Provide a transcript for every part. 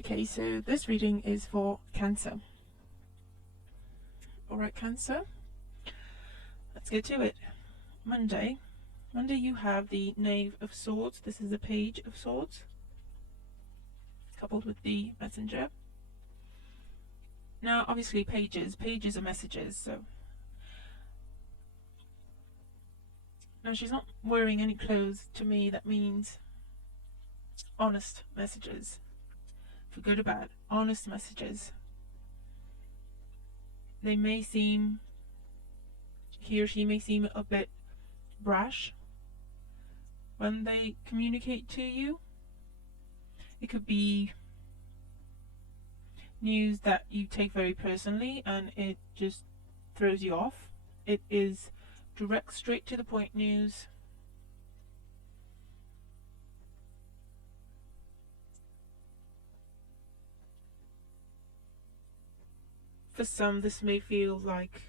Okay, so this reading is for Cancer. Alright, Cancer, let's get to it. Monday, you have the Knave of Swords. This is the Page of Swords, coupled with the Messenger. Now, obviously, pages are messages, so... Now, she's not wearing any clothes. To me, that means honest messages. For good or bad, honest messages. They may seem... He or she may seem a bit brash when they communicate to you. It could be news that you take very personally and it just throws you off. It is direct, straight to the point news. For some, this may feel like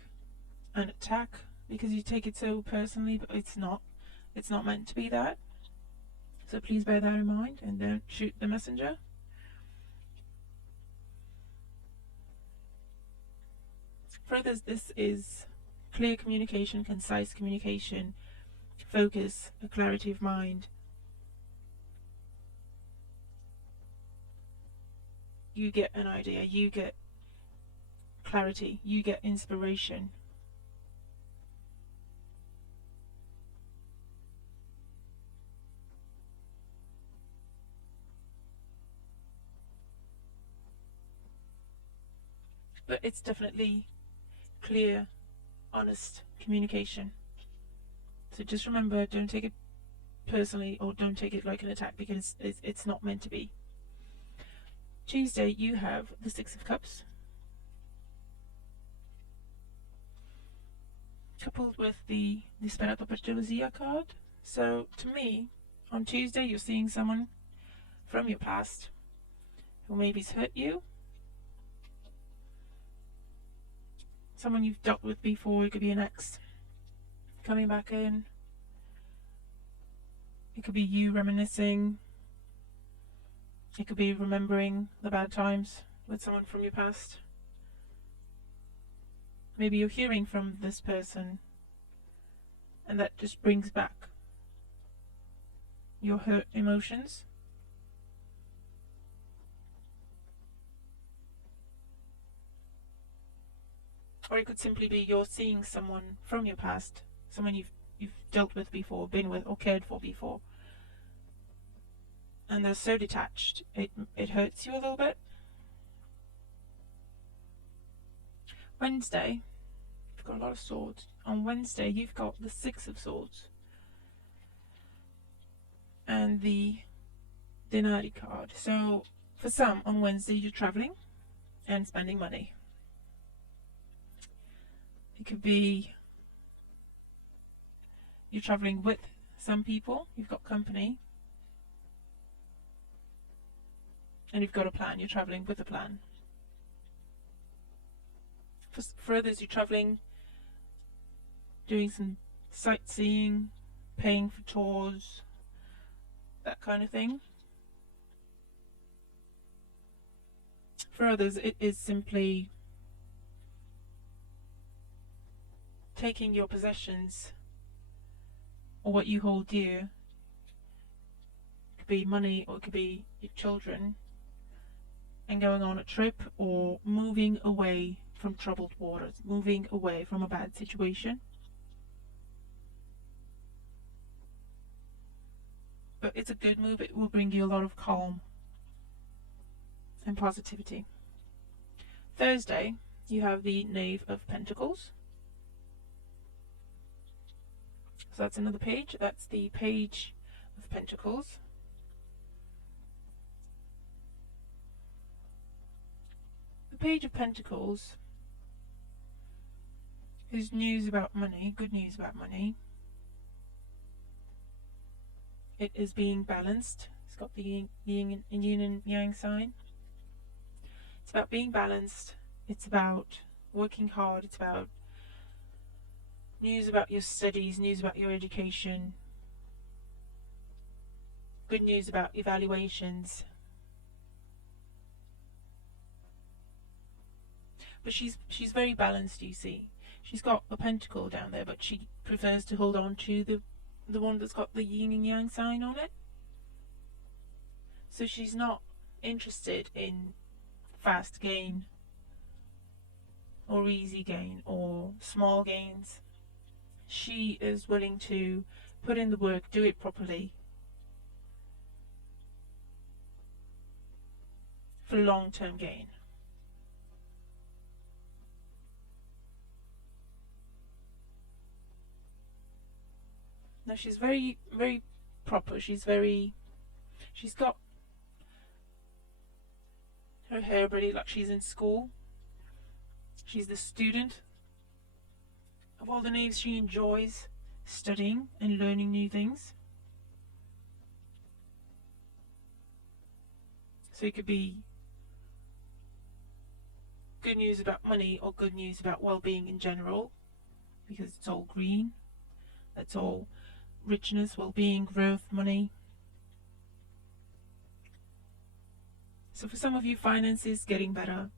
an attack because you take it so personally, but it's not. It's not meant to be that. So please bear that in mind and don't shoot the messenger. For others, this is clear communication, concise communication, focus, a clarity of mind. You get an idea, you get clarity, you get inspiration. But it's definitely clear, honest communication. So just remember, don't take it personally or don't take it like an attack because it's not meant to be. Tuesday, you have the Six of Cups, coupled with the Disperato per Gelosia card. So to me, on Tuesday, you're seeing someone from your past who maybe's hurt you. Someone you've dealt with before. It could be an ex coming back in. It could be you reminiscing. It could be remembering the bad times with someone from your past. Maybe you're hearing from this person and that just brings back your hurt emotions. Or it could simply be you're seeing someone from your past, someone you've dealt with before, been with or cared for before, and they're so detached it hurts you a little bit. Wednesday, you've got a lot of swords. On Wednesday, you've got the Six of Swords and the Denari card. So for some, on Wednesday, you're traveling and spending money. It could be you're traveling with some people, you've got company, and you've got a plan. You're traveling with a plan. For others, you're traveling, doing some sightseeing, paying for tours, that kind of thing. For others, it is simply taking your possessions or what you hold dear. It could be money or it could be your children, and going on a trip or moving away from troubled waters, moving away from a bad situation. But it's a good move. It will bring you a lot of calm and positivity. Thursday, you have the Knave of Pentacles. So that's another page. That's the Page of Pentacles. The Page of Pentacles is news about money, good news about money. It is being balanced. It's got the yin and yang sign. It's about being balanced. It's about working hard. It's about news about your studies, news about your education, good news about evaluations. But she's very balanced, you see. She's got a pentacle down there, but she prefers to hold on to the one that's got the yin and yang sign on it. So she's not interested in fast gain or easy gain or small gains. She is willing to put in the work, do it properly for long-term gain. Now she's very, very proper. She's got her hair ready like she's in school. She's the student. Of all the names, she enjoys studying and learning new things. So it could be good news about money or good news about well-being in general, because it's all green. That's all richness, well-being, growth, money. So for some of you, finances getting better,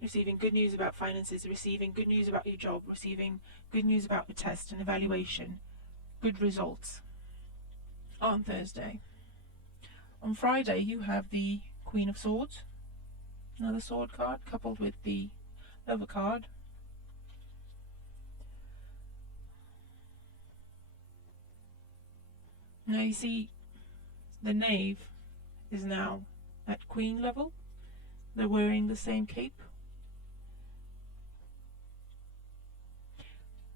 receiving good news about finances, receiving good news about your job, receiving good news about a test and evaluation, good results on Thursday. On Friday you have the Queen of Swords, another sword card coupled with the Lover card. Now you see the Knave is now at Queen level. They're wearing the same cape.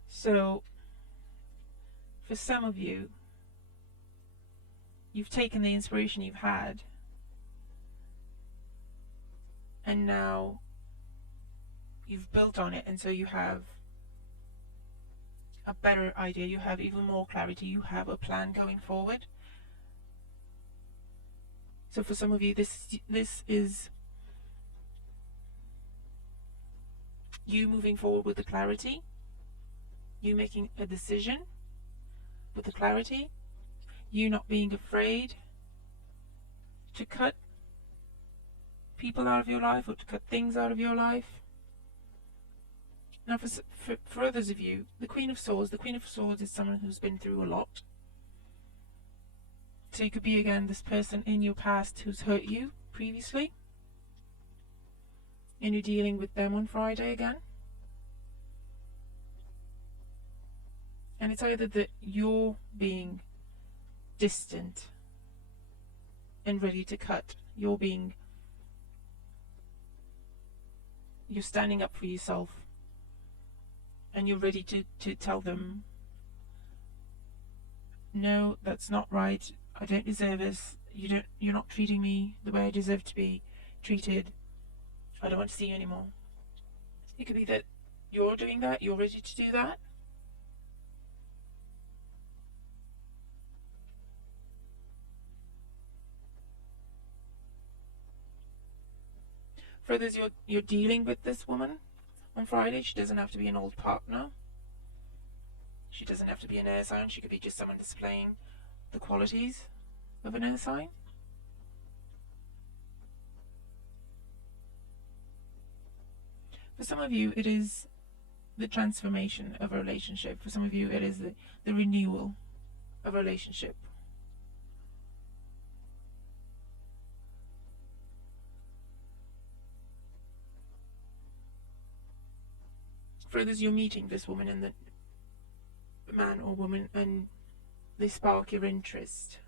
So for some of you, you've taken the inspiration you've had and now you've built on it, and so you have a better idea, you have even more clarity, you have a plan going forward. So for some of you, this is you moving forward with the clarity, you making a decision with the clarity, you not being afraid to cut people out of your life or to cut things out of your life. Now for others of you, the Queen of Swords is someone who's been through a lot. So you could be again this person in your past who's hurt you previously, and you're dealing with them on Friday again. And it's either that you're being distant and ready to cut, you're standing up for yourself, and you're ready to tell them, no, that's not right, I don't deserve this, you're not treating me the way I deserve to be treated, I don't want to see you anymore. It could be that you're doing that, you're ready to do that. For others, you're dealing with this woman on Friday. She doesn't have to be an old partner. She doesn't have to be an air sign. She could be just someone displaying the qualities of an air sign. For some of you, it is the transformation of a relationship. For some of you, it is the renewal of a relationship. For others, you're meeting this woman and the man or woman, and they spark your interest.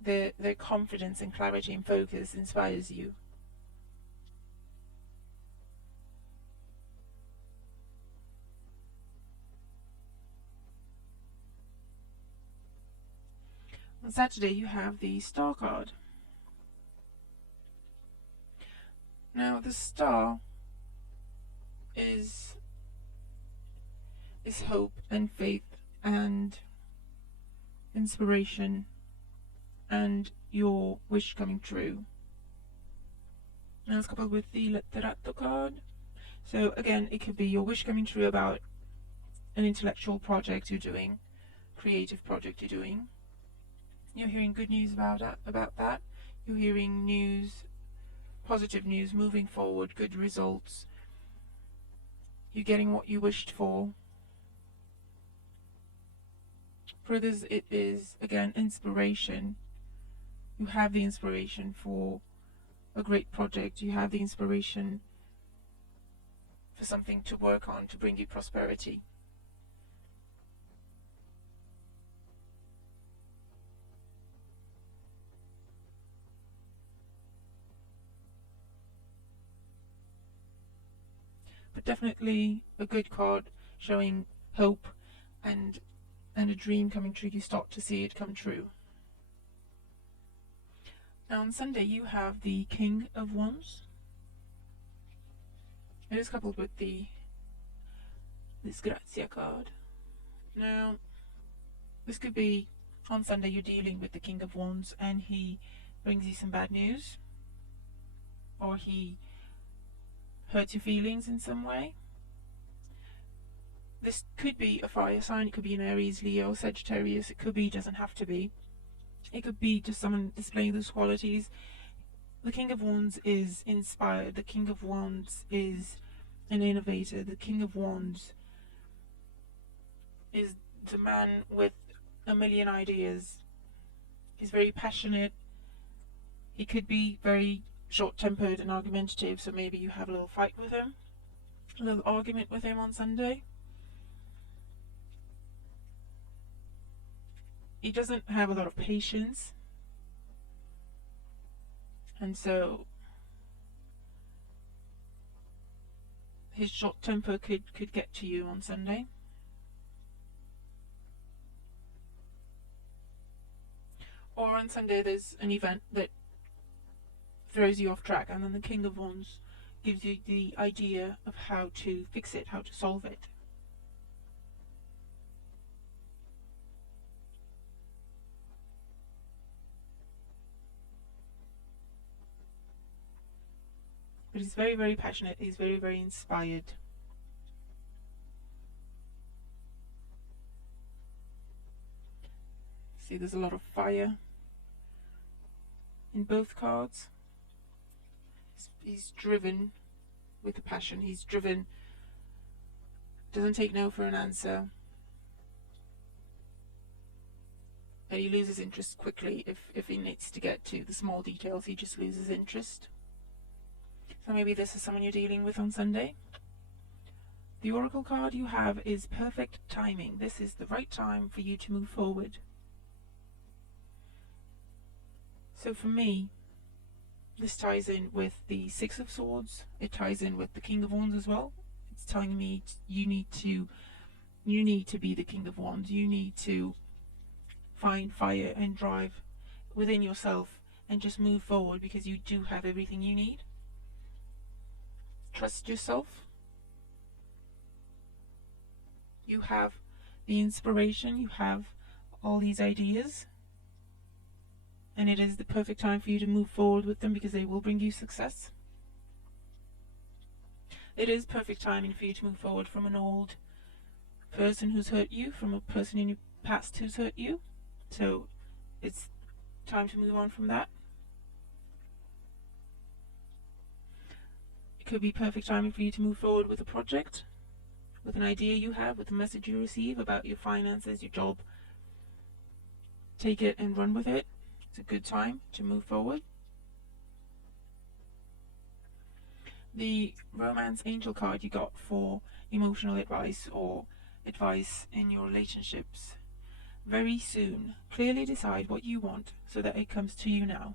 Their confidence and clarity and focus inspires you. On Saturday you have the Star card. Now the Star is hope and faith and inspiration and your wish coming true. Now it's coupled with the Letterato card. So again, it could be your wish coming true about an intellectual project you're doing, creative project you're doing. You're hearing good news about that. You're hearing news positive news, moving forward, good results. You're getting what you wished for. For others, it is, again, inspiration. You have the inspiration for a great project. You have the inspiration for something to work on to bring you prosperity. But definitely a good card showing hope and a dream coming true. You start to see it come true. Now on Sunday you have the King of Wands. It is coupled with the Disgrazia card. Now this could be on Sunday you're dealing with the King of Wands and he brings you some bad news, or he hurts your feelings in some way. This could be a fire sign, it could be an Aries, Leo, Sagittarius, it could be, doesn't have to be. It could be just someone displaying those qualities. The King of Wands is inspired. The King of Wands is an innovator. The King of Wands is the man with a million ideas. He's very passionate. He could be very short-tempered and argumentative, so maybe you have a little fight with him, a little argument with him on Sunday. He doesn't have a lot of patience, and so his short temper could get to you on Sunday. Or on Sunday there's an event that throws you off track, and then the King of Wands gives you the idea of how to fix it, how to solve it. But he's very, very passionate. He's very, very inspired. See, there's a lot of fire in both cards. He's driven with a passion. He's driven, doesn't take no for an answer. And he loses interest quickly if he needs to get to the small details. He just loses interest. So maybe this is someone you're dealing with on Sunday. The oracle card you have is perfect timing. This is the right time for you to move forward. So for me, this ties in with the Six of Swords. It ties in with the King of Wands as well. It's telling me you need to be the King of Wands. You need to find fire and drive within yourself and just move forward, because you do have everything you need. Trust yourself. You have the inspiration, you have all these ideas, and it is the perfect time for you to move forward with them, because they will bring you success. It is perfect timing for you to move forward from an old person who's hurt you, from a person in your past who's hurt you. So it's time to move on from that. It could be perfect timing for you to move forward with a project, with an idea you have, with a message you receive about your finances, your job. Take it and run with it. It's a good time to move forward. The Romance Angel card you got for emotional advice or advice in your relationships. Very soon, clearly decide what you want so that it comes to you now.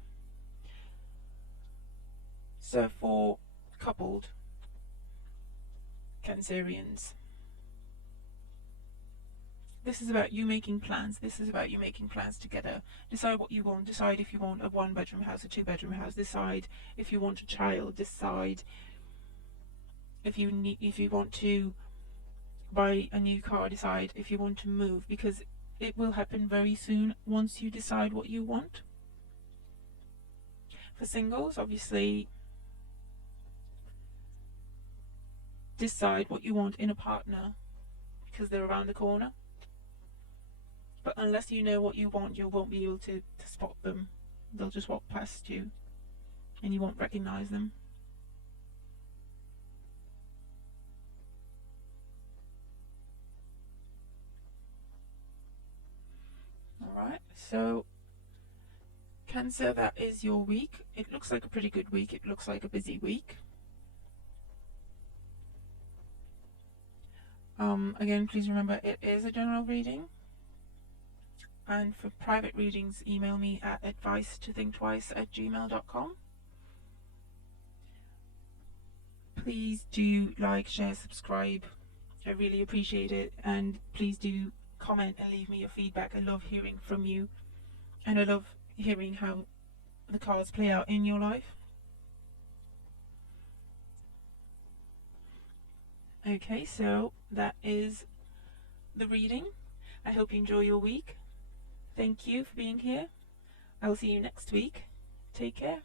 So for coupled Cancerians, this is about you making plans. This is about you making plans together. Decide what you want. Decide if you want a 1-bedroom house, a 2-bedroom house. Decide if you want a child. Decide if you want to buy a new car. Decide if you want to move, because it will happen very soon once you decide what you want. For singles, obviously, decide what you want in a partner, because they're around the corner. But unless you know what you want, you won't be able to spot them. They'll just walk past you. and you won't recognize them. Alright, so Cancer, that is your week. It looks like a pretty good week. It looks like a busy week. Again, please remember it is a general reading. And for private readings, email me at advice2thinktwice@gmail.com. Please do like, share, subscribe. I really appreciate it. And please do comment and leave me your feedback. I love hearing from you. And I love hearing how the cards play out in your life. Okay, so that is the reading. I hope you enjoy your week. Thank you for being here. I'll see you next week. Take care.